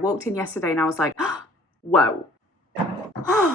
walked in yesterday and I was like, whoa.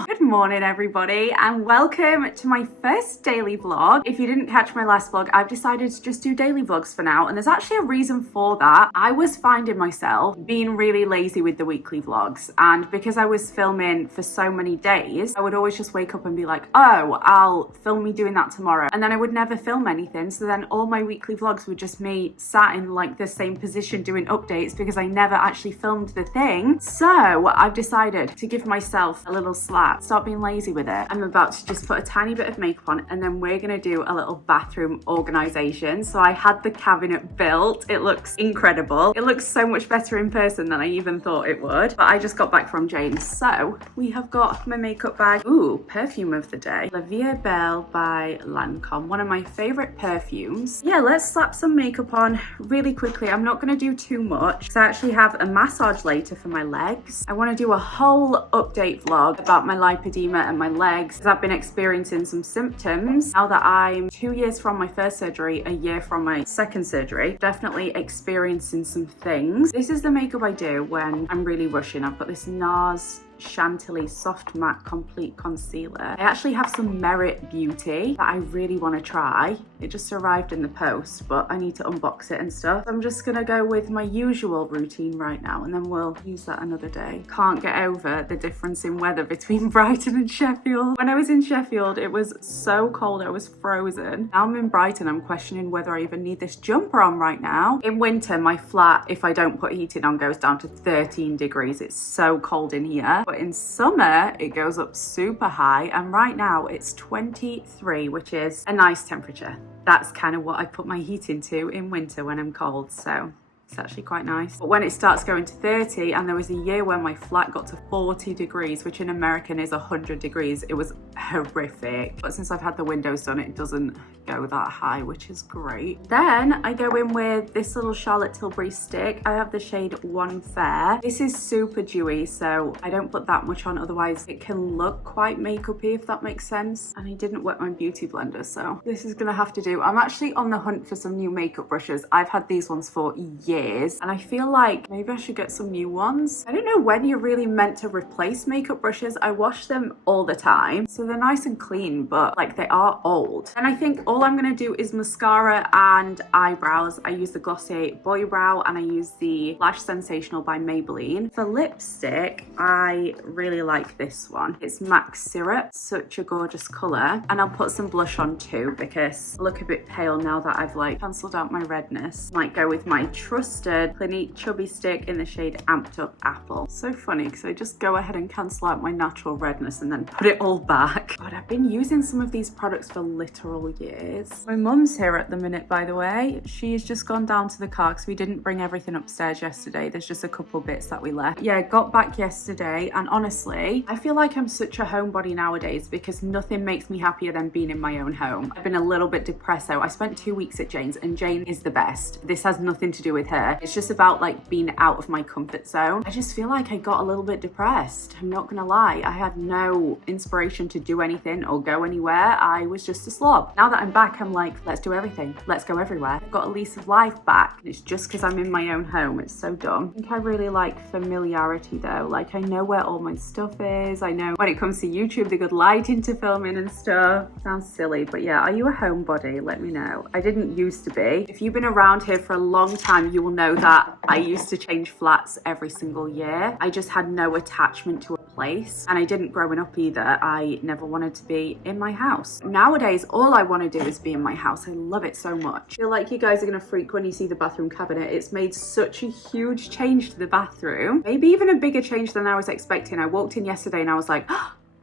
Good morning everybody and welcome to my first daily vlog. If you didn't catch my last vlog, I've decided to just do daily vlogs for now, and there's actually a reason for that. I was finding myself being really lazy with the weekly vlogs, and because I was filming for so many days, I would always just wake up and be like, oh, I'll film me doing that tomorrow, and then I would never film anything. So then all my weekly vlogs were just me sat in like the same position doing updates because I never actually filmed the thing. So I've decided to give myself a little slap, stop being lazy with it. I'm about to just put a tiny bit of makeup on, and then we're gonna do a little bathroom organization. So I had the cabinet built. It looks incredible. It looks so much better in person than I even thought it would. But I just got back from Jane's. So we have got my makeup bag. Ooh, perfume of the day. La Vie Belle by Lancome, one of my favorite perfumes. Yeah, let's slap some makeup on really quickly. I'm not gonna do too much because I actually have a massage later for my legs. I wanna do a whole update vlog about my lipedema and my legs because I've been experiencing some symptoms now that I'm 2 years from my first surgery, a year from my second surgery. Definitely experiencing some things. This is the makeup I do when I'm really rushing. I've got this NARS Chantilly Soft Matte Complete Concealer. I actually have some Merit Beauty that I really want to try. It just arrived in the post, but I need to unbox it and stuff. So I'm just gonna go with my usual routine right now, and then we'll use that another day. Can't get over the difference in weather between Brighton and Sheffield. When I was in Sheffield, it was so cold, I was frozen. Now I'm in Brighton, I'm questioning whether I even need this jumper on right now. In winter, my flat, if I don't put heating on, goes down to 13 degrees. It's so cold in here. But in summer, it goes up super high, and right now it's 23, which is a nice temperature. That's kind of what I put my heat into in winter when I'm cold, so it's actually quite nice. But when it starts going to 30, and there was a year when my flat got to 40 degrees, which in American is 100 degrees, it was horrific. But since I've had the windows done, it doesn't go that high, which is great. Then I go in with this little Charlotte Tilbury stick. I have the shade One Fair. This is super dewy, so I don't put that much on, otherwise it can look quite makeup-y, if that makes sense. And I didn't wet my beauty blender, so this is gonna have to do. I'm actually on the hunt for some new makeup brushes. I've had these ones for years, and I feel like maybe I should get some new ones. I don't know when you're really meant to replace makeup brushes. I wash them all the time, so they're nice and clean, but like they are old. And I think all I'm gonna do is mascara and eyebrows. I use the Glossier Boy Brow, and I use the Lash Sensational by Maybelline. For lipstick, I really like this one. It's Max Syrup, such a gorgeous color. And I'll put some blush on too because I look a bit pale now that I've like cancelled out my redness. Might go with my trusted Clinique Chubby Stick in the shade Amped Up Apple. So funny because I just go ahead and cancel out my natural redness and then put it all back. God, I've been using some of these products for literal years. My mum's here at the minute, by the way. She's just gone down to the car because we didn't bring everything upstairs yesterday. There's just a couple bits that we left. Yeah, got back yesterday, and honestly, I feel like I'm such a homebody nowadays because nothing makes me happier than being in my own home. I've been a little bit depressed though. I spent 2 weeks at Jane's, and Jane is the best. This has nothing to do with her. It's just about like being out of my comfort zone. I just feel like I got a little bit depressed. I'm not gonna lie. I had no inspiration to do anything or go anywhere. I was just a slob. Now that I'm back, I'm like, let's do everything. Let's go everywhere. I've got a lease of life back. It's just because I'm in my own home. It's so dumb. I think I really like familiarity though. Like I know where all my stuff is. I know when it comes to YouTube, the good lighting to filming and stuff. Sounds silly, but yeah, are you a homebody? Let me know. I didn't used to be. If you've been around here for a long time, you will know that I used to change flats every single year. I just had no attachment to a place, and I didn't growing up either. I never wanted to be in my house. Nowadays, all I want to do is be in my house. I love it so much. I feel like you guys are gonna freak when you see the bathroom cabinet. It's made such a huge change to the bathroom. Maybe even a bigger change than I was expecting. I walked in yesterday and I was like,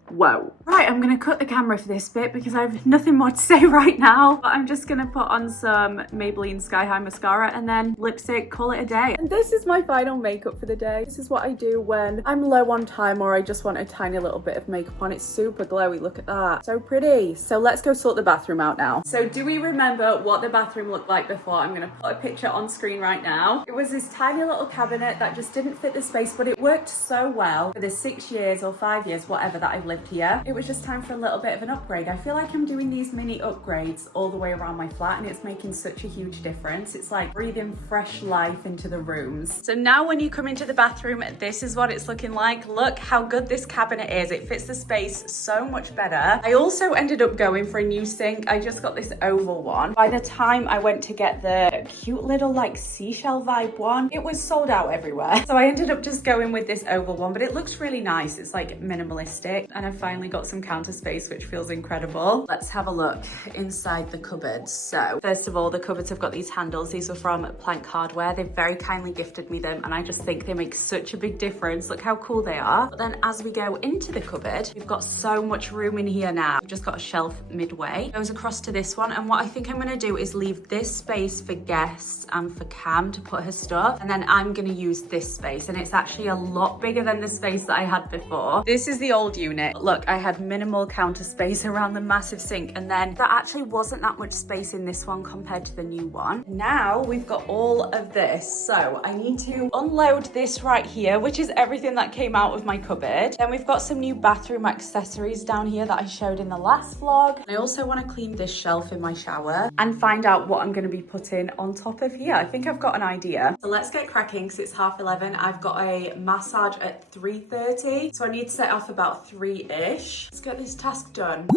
whoa. Right, I'm gonna cut the camera for this bit because I have nothing more to say right now. But I'm just gonna put on some Maybelline Sky High mascara and then lipstick, call it a day. And this is my final makeup for the day. This is what I do when I'm low on time or I just want a tiny little bit of makeup on. It's super glowy, look at that. So pretty. So let's go sort the bathroom out now. So do we remember what the bathroom looked like before? I'm gonna put a picture on screen right now. It was this tiny little cabinet that just didn't fit the space, but it worked so well for the 6 years or 5 years, whatever, that I've lived lived here. It was just time for a little bit of an upgrade. I feel like I'm doing these mini upgrades all the way around my flat and it's making such a huge difference. It's like breathing fresh life into the rooms. So now when you come into the bathroom, this is what it's looking like. Look how good this cabinet is. It fits the space so much better. I also ended up going for a new sink. I just got this oval one. By the time I went to get the cute little like seashell vibe one, it was sold out everywhere. So I ended up just going with this oval one, but it looks really nice. It's like minimalistic and I've finally got some counter space, which feels incredible. Let's have a look inside the cupboards. So first of all, the cupboards have got these handles. These are from Plank Hardware. They've very kindly gifted me them and I just think they make such a big difference. Look how cool they are. But then as we go into the cupboard, we've got so much room in here now. We've just got a shelf midway. Goes across to this one, and what I think I'm gonna do is leave this space for guests and for Cam to put her stuff, and then I'm gonna use this space, and it's actually a lot bigger than the space that I had before. This is the old unit. Look, I had minimal counter space around the massive sink, and then there actually wasn't that much space in this one compared to the new one. Now we've got all of this, so I need to unload this right here, which is everything that came out of my cupboard. Then we've got some new bathroom accessories down here that I showed in the last vlog. I also want to clean this shelf in my shower and find out what I'm going to be putting on top of here. I think I've got an idea. So let's get cracking because it's 11:30. I've got a massage at 3:30, so I need to set off about 3-ish. Let's get this task done.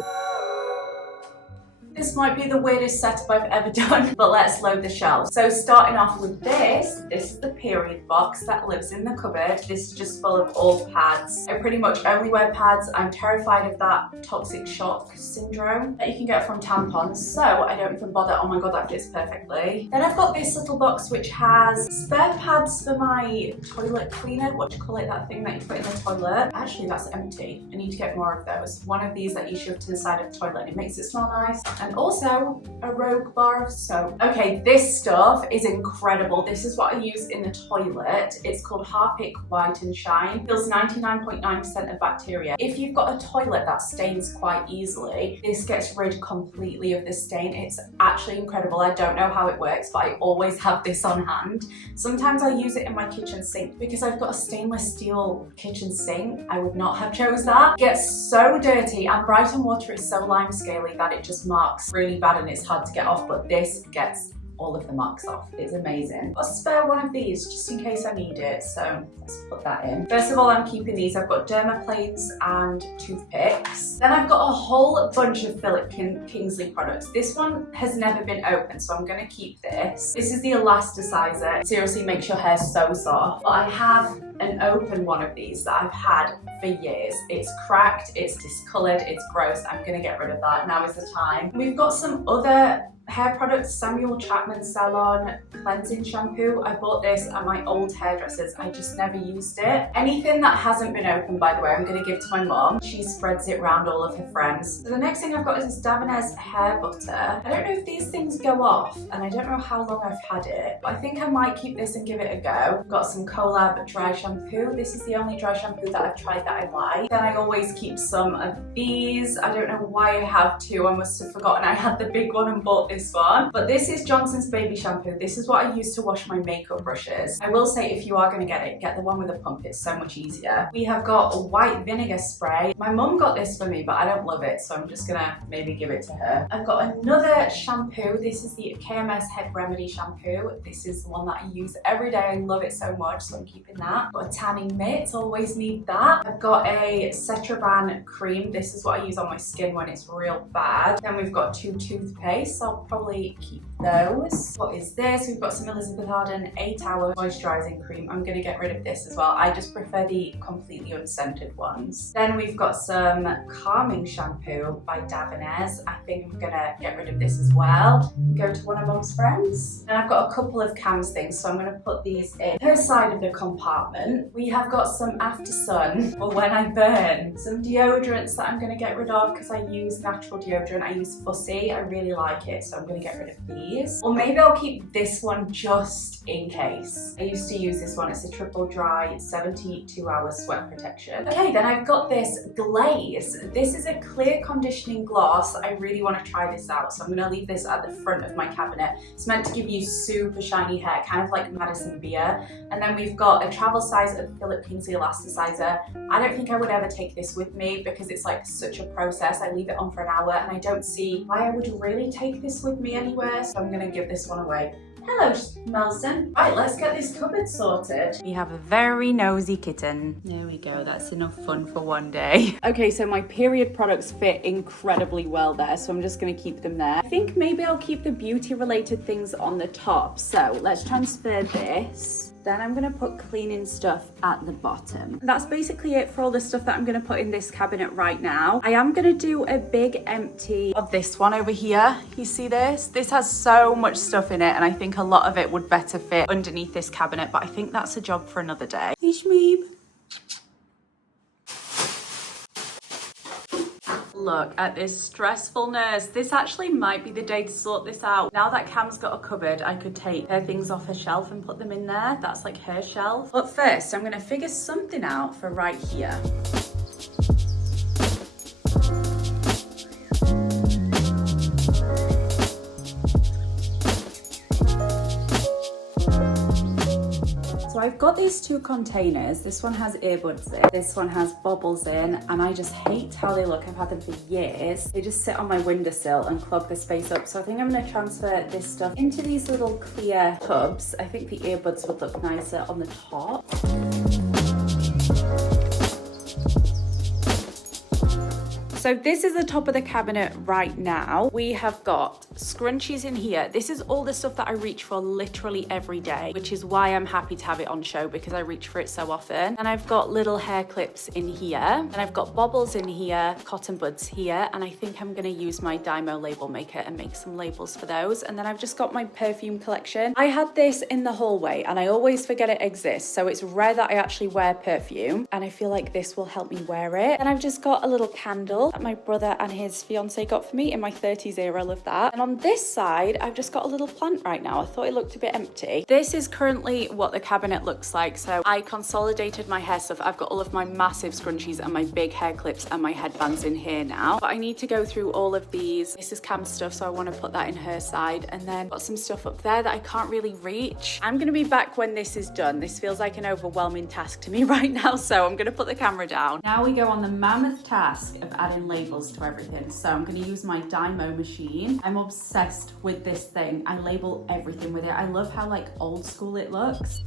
This might be the weirdest setup I've ever done, but let's load the shelves. So starting off with this is the period box that lives in the cupboard. This is just full of all pads. I pretty much only wear pads. I'm terrified of that toxic shock syndrome that you can get from tampons, so I don't even bother. Oh my God, that fits perfectly. Then I've got this little box which has spare pads for my toilet cleaner. What do you call it? That thing that you put in the toilet. Actually, that's empty. I need to get more of those. One of these that you shove to the side of the toilet and it makes it smell nice. And also a rogue bar of soap. Okay, this stuff is incredible. This is what I use in the toilet. It's called Harpic White and Shine. Kills 99.9% of bacteria. If you've got a toilet that stains quite easily, this gets rid completely of the stain. It's actually incredible. I don't know how it works, but I always have this on hand. Sometimes I use it in my kitchen sink because I've got a stainless steel kitchen sink. I would not have chose that. It gets so dirty and Brighton water is so lime scaly that it just marks really bad and it's hard to get off, but this gets all of the marks off. It's amazing. I'll spare one of these just in case I need it, so let's put that in. First of all, I'm keeping these. I've got dermaplanes and toothpicks. Then I've got a whole bunch of Philip Kingsley products. This one has never been opened, so I'm gonna keep this. This is the elasticizer. It seriously makes your hair so soft. But I have an open one of these that I've had for years. It's cracked, it's discolored, it's gross. I'm gonna get rid of that. Now is the time. We've got some other hair products. Samuel Chapman Salon cleansing shampoo. I bought this at my old hairdresser's. I just never used it. Anything that hasn't been opened, by the way, I'm going to give to my mom. She spreads it around all of her friends. So the next thing I've got is this Davines hair butter. I don't know if these things go off and I don't know how long I've had it, but I think I might keep this and give it a go. I've got some Colab dry shampoo. This is the only dry shampoo that I've tried that I like. Then I always keep some of these. I don't know why I have two. I must have forgotten I had the big one and bought this one. But this is Johnson's baby shampoo. This is what I use to wash my makeup brushes. I will say if you are going to get it, get the one with a pump. It's so much easier. We have got a white vinegar spray. My mum got this for me, but I don't love it, so I'm just gonna maybe give it to her. I've got another shampoo. This is the KMS Head Remedy shampoo. This is the one that I use every day. I love it so much, so I'm keeping that. Got a tanning mitt, always need that. I've got a Cetraban cream. This is what I use on my skin when it's real bad. Then we've got two toothpastes. I'll probably keep those. What is this? We've got some Elizabeth Arden 8-hour moisturizing cream. I'm gonna get rid of this as well. I just prefer the completely unscented ones. Then we've got some calming shampoo by Davines. I think I'm gonna get rid of this as well. Go to one of Mum's friends. And I've got a couple of Cam's things, so I'm gonna put these in her side of the compartment. We have got some After Sun for when I burn. Some deodorants that I'm gonna get rid of because I use natural deodorant. I use Fussy. I really like it, so I'm gonna get rid of these. these. Or maybe I'll keep this one just in case. I used to use this one. It's a triple dry 72-hour sweat protection. Okay, then I've got this glaze. This is a clear conditioning gloss. I really want to try this out, so I'm going to leave this at the front of my cabinet. It's meant to give you super shiny hair, kind of like Madison Beer. And then we've got a travel size of Philip Kingsley Elasticizer. I don't think I would ever take this with me because it's like such a process. I leave it on for an hour and I don't see why I would really take this with me anywhere, so I'm going to give this one away. Hello, Melson. Right, let's get this cupboard sorted. We have a very nosy kitten. There we go, that's enough fun for one day. Okay, so my period products fit incredibly well there, so I'm just gonna keep them there. I think maybe I'll keep the beauty related things on the top. So let's transfer this. Then I'm gonna put cleaning stuff at the bottom. That's basically it for all the stuff that I'm gonna put in this cabinet right now. I am gonna do a big empty of this one over here. You see this? This has so much stuff in it, and I think a lot of it would better fit underneath this cabinet, but I think that's a job for another day. Hey, Shmeeb. Look at this stressfulness. This actually might be the day to sort this out. Now that Cam's got a cupboard, I could take her things off her shelf and put them in there. That's like her shelf. But first, I'm gonna figure something out for right here. So I've got these two containers. This one has earbuds in, this one has bobbles in, and I just hate how they look. I've had them for years. They just sit on my windowsill and clog the space up. So I think I'm gonna transfer this stuff into these little clear tubs. I think the earbuds would look nicer on the top. So this is the top of the cabinet right now. We have got scrunchies in here. This is all the stuff that I reach for literally every day, which is why I'm happy to have it on show because I reach for it so often. And I've got little hair clips in here, and I've got bobbles in here, cotton buds here, and I think I'm gonna use my Dymo label maker and make some labels for those. And then I've just got my perfume collection. I had this in the hallway and I always forget it exists, so it's rare that I actually wear perfume, and I feel like this will help me wear it. And I've just got a little candle that my brother and his fiance got for me in my 30s era. I love that. And on this side, I've just got a little plant right now. I thought it looked a bit empty. This is currently what the cabinet looks like. So I consolidated my hair stuff. I've got all of my massive scrunchies and my big hair clips and my headbands in here now. But I need to go through all of these. This is Cam's stuff, so I want to put that in her side. And then got some stuff up there that I can't really reach. I'm going to be back when this is done. This feels like an overwhelming task to me right now, so I'm going to put the camera down. Now we go on the mammoth task of adding labels to everything. So I'm going to use my Dymo machine. I'm obsessed with this thing. I label everything with it. I love how like old school it looks.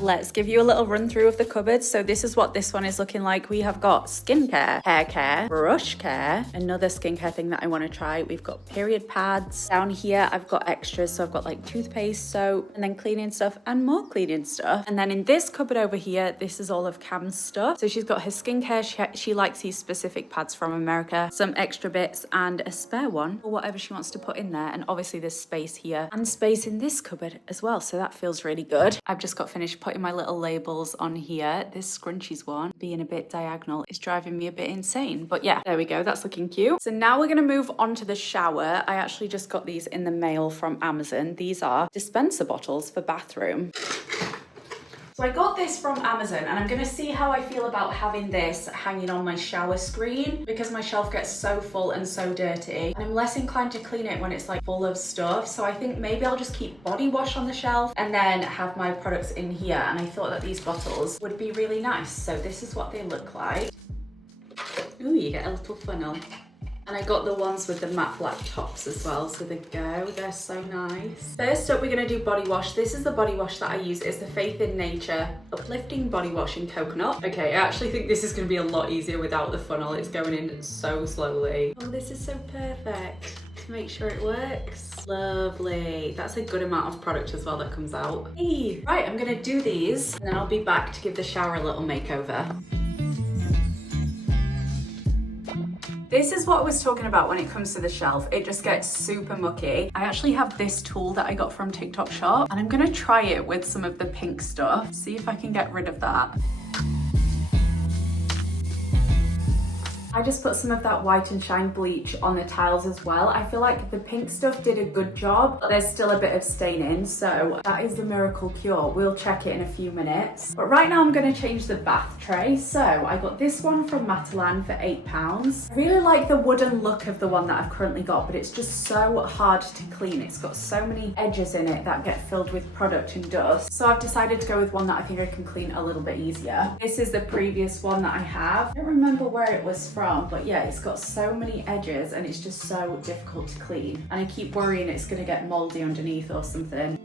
Let's give you a little run through of the cupboard. So this is what this one is looking like. We have got skincare, hair care, brush care, another skincare thing that I want to try. We've got period pads. Down here, I've got extras. So I've got like toothpaste, soap, and then cleaning stuff and more cleaning stuff. And then in this cupboard over here, this is all of Cam's stuff. So she's got her skincare. She likes these specific pads from America, some extra bits and a spare one or whatever she wants to put in there. And obviously there's space here and space in this cupboard as well. So that feels really good. I've just got finished putting my little labels on here. This scrunchies one being a bit diagonal is driving me a bit insane, but yeah, there we go. That's looking cute. So now we're going to move on to the shower. I actually just got these in the mail from Amazon. These are dispenser bottles for bathroom. So I got this from Amazon and I'm gonna see how I feel about having this hanging on my shower screen because my shelf gets so full and so dirty. And I'm less inclined to clean it when it's like full of stuff. So I think maybe I'll just keep body wash on the shelf and then have my products in here. And I thought that these bottles would be really nice. So this is what they look like. Ooh, you get a little funnel. And I got the ones with the matte black tops as well, so they go, they're so nice. First up, we're gonna do body wash. This is the body wash that I use. It's the Faith in Nature Uplifting Body Wash in Coconut. Okay, I actually think this is gonna be a lot easier without the funnel. It's going in so slowly. Oh, this is so perfect to make sure it works. Lovely. That's a good amount of product as well that comes out. Hey. Right, I'm gonna do these and then I'll be back to give the shower a little makeover. This is what I was talking about when it comes to the shelf. It just gets super mucky. I actually have this tool that I got from TikTok Shop and I'm gonna try it with some of the pink stuff, see if I can get rid of that. I just put some of that White and Shine bleach on the tiles as well. I feel like the pink stuff did a good job, but there's still a bit of staining, so that is the miracle cure. We'll check it in a few minutes. But right now I'm going to change the bath tray. So I got this one from Matalan for £8. I really like the wooden look of the one that I've currently got, but it's just so hard to clean. It's got so many edges in it that get filled with product and dust. So I've decided to go with one that I think I can clean a little bit easier. This is the previous one that I have. I don't remember where it was from, but yeah, it's got so many edges and it's just so difficult to clean. And I keep worrying it's gonna get moldy underneath or something.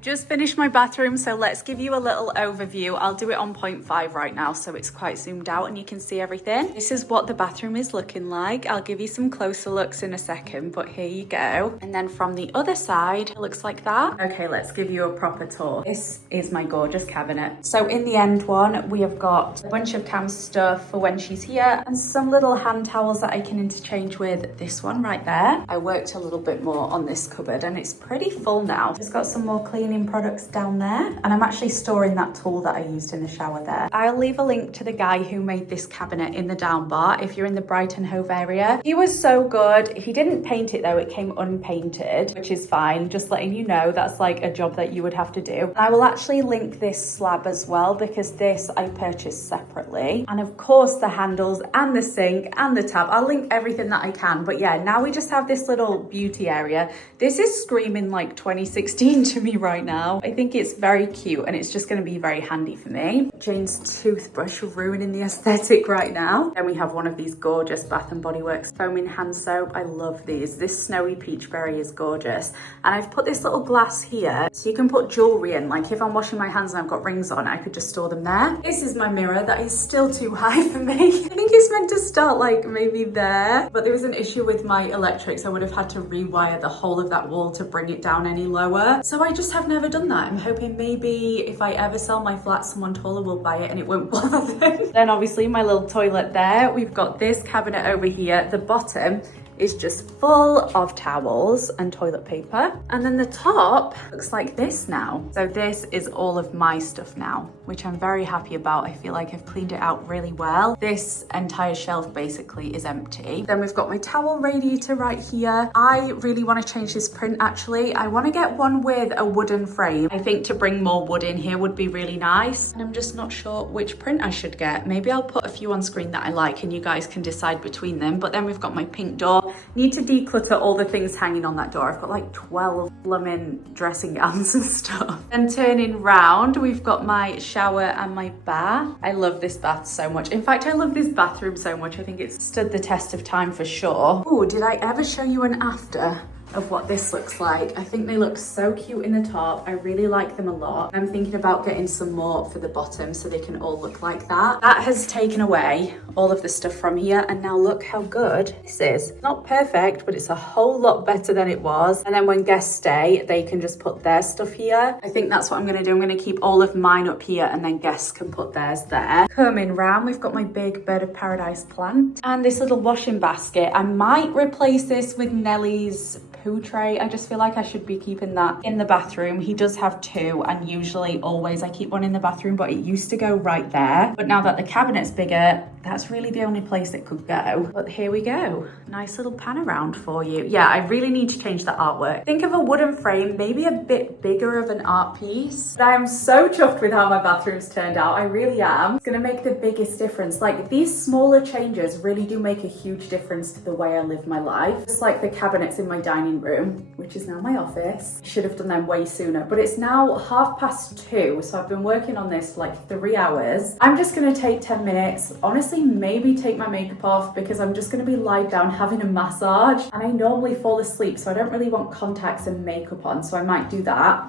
Just finished my bathroom, so let's give you a little overview. I'll do it on 0.5 right now, so it's quite zoomed out and you can see everything. This is what the bathroom is looking like. I'll give you some closer looks in a second, but here you go. And then from the other side, it looks like that. Okay, let's give you a proper tour. This is my gorgeous cabinet. So in the end one, we have got a bunch of Cam's stuff for when she's here and some little hand towels that I can interchange with this one right there. I worked a little bit more on this cupboard and it's pretty full now. It's got some more cleaning products down there, and I'm actually storing that tool that I used in the shower there. I'll leave a link to the guy who made this cabinet in the down bar if you're in the Brighton Hove area. He was so good. He didn't paint it though, it came unpainted, which is fine. Just letting you know, that's like a job that you would have to do. I will actually link this slab as well because this I purchased separately. And of course the handles and the sink and the tap. I'll link everything that I can, but yeah, now we just have this little beauty area. This is screaming like 2016 to me right now. I think it's very cute and it's just going to be very handy for me. Jane's toothbrush ruining the aesthetic right now. Then we have one of these gorgeous Bath & Body Works foaming hand soap. I love these. This snowy peach berry is gorgeous. And I've put this little glass here so you can put jewelry in. Like if I'm washing my hands and I've got rings on, I could just store them there. This is my mirror that is still too high for me. I think it's meant to start like maybe there, but there was an issue with my electrics. I would have had to rewire the whole of that wall to bring it down any lower. So I just have never done that. I'm hoping maybe if I ever sell my flat, someone taller will buy it and it won't bother them. Then obviously my little toilet there. We've got this cabinet over here. The bottom is just full of towels and toilet paper. And then the top looks like this now. So this is all of my stuff now, which I'm very happy about. I feel like I've cleaned it out really well. This entire shelf basically is empty. Then we've got my towel radiator right here. I really want to change this print actually. I want to get one with a wooden frame. I think to bring more wood in here would be really nice. And I'm just not sure which print I should get. Maybe I'll put a few on screen that I like and you guys can decide between them. But then we've got my pink door. Need to declutter all the things hanging on that door. I've got like 12 blooming dressing gowns and stuff. And turning round, we've got my shower and my bath. I love this bath so much. In fact, I love this bathroom so much. I think it's stood the test of time for sure. Oh, did I ever show you an after of what this looks like? I think they look so cute in the top. I really like them a lot. I'm thinking about getting some more for the bottom so they can all look like that. That has taken away all of the stuff from here, and now look how good this is. Not perfect, but it's a whole lot better than it was. And then when guests stay, they can just put their stuff here. I think that's what I'm gonna do. I'm gonna keep all of mine up here and then guests can put theirs there. Coming round, we've got my big bird of paradise plant and this little washing basket. I might replace this with Nellie's poo tray. I just feel like I should be keeping that in the bathroom. He does have two, and usually always I keep one in the bathroom, but it used to go right there. But now that the cabinet's bigger, that's really the only place it could go. But here we go. Nice little pan around for you. Yeah, I really need to change the artwork. Think of a wooden frame, maybe a bit bigger of an art piece. I am so chuffed with how my bathroom's turned out. I really am. It's gonna make the biggest difference. Like these smaller changes really do make a huge difference to the way I live my life. Just like the cabinets in my dining room, which is now my office. Should have done them way sooner, but it's now 2:30, so I've been working on this for like 3 hours. I'm just gonna take 10 minutes, honestly maybe take my makeup off because I'm just gonna be lying down having a massage, and I normally fall asleep, so I don't really want contacts and makeup on, so I might do that.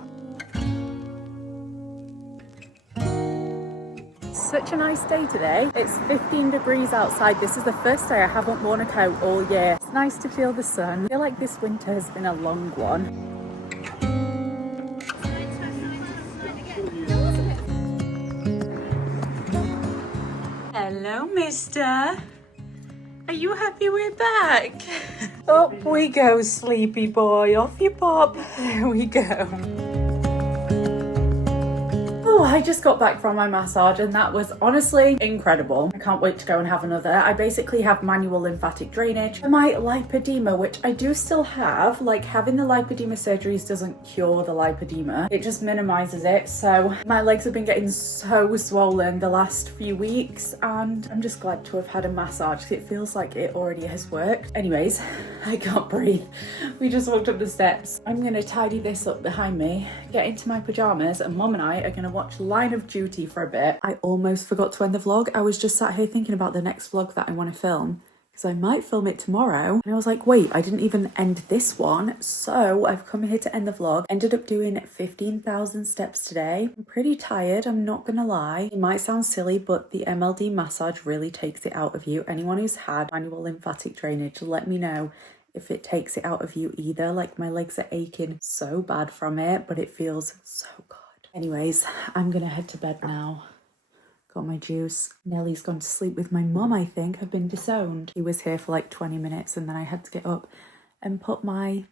Such a nice day today. It's 15 degrees outside. This is the first day I haven't worn a coat all year. It's nice to feel the sun. I feel like this winter has been a long one. Hello, mister. Are you happy we're back? Up we go, sleepy boy. Off you pop. There we go. Oh, I just got back from my massage and that was honestly incredible. I can't wait to go and have another. I basically have manual lymphatic drainage and my lipedema, which I do still have. Like, having the lipedema surgeries doesn't cure the lipedema, it just minimizes it. So my legs have been getting so swollen the last few weeks and I'm just glad to have had a massage because it feels like it already has worked. Anyways, I can't breathe. We just walked up the steps. I'm gonna tidy this up behind me, get into my pajamas, and Mum and I are gonna watch Line of Duty for a bit. I almost forgot to end the vlog. I was just sat here thinking about the next vlog that I want to film because I might film it tomorrow. And I was like, wait, I didn't even end this one. So I've come here to end the vlog. Ended up doing 15,000 steps today. I'm pretty tired, I'm not gonna lie. It might sound silly, but the MLD massage really takes it out of you. Anyone who's had manual lymphatic drainage, let me know if it takes it out of you either. Like, my legs are aching so bad from it, but it feels so good. Anyways, I'm gonna head to bed now. Got my juice. Nellie's gone to sleep with my mum, I think. I've been disowned. He was here for like 20 minutes and then I had to get up and put my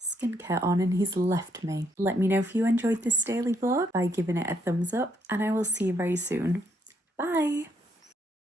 skincare on and he's left me. Let me know if you enjoyed this daily vlog by giving it a thumbs up and I will see you very soon. Bye!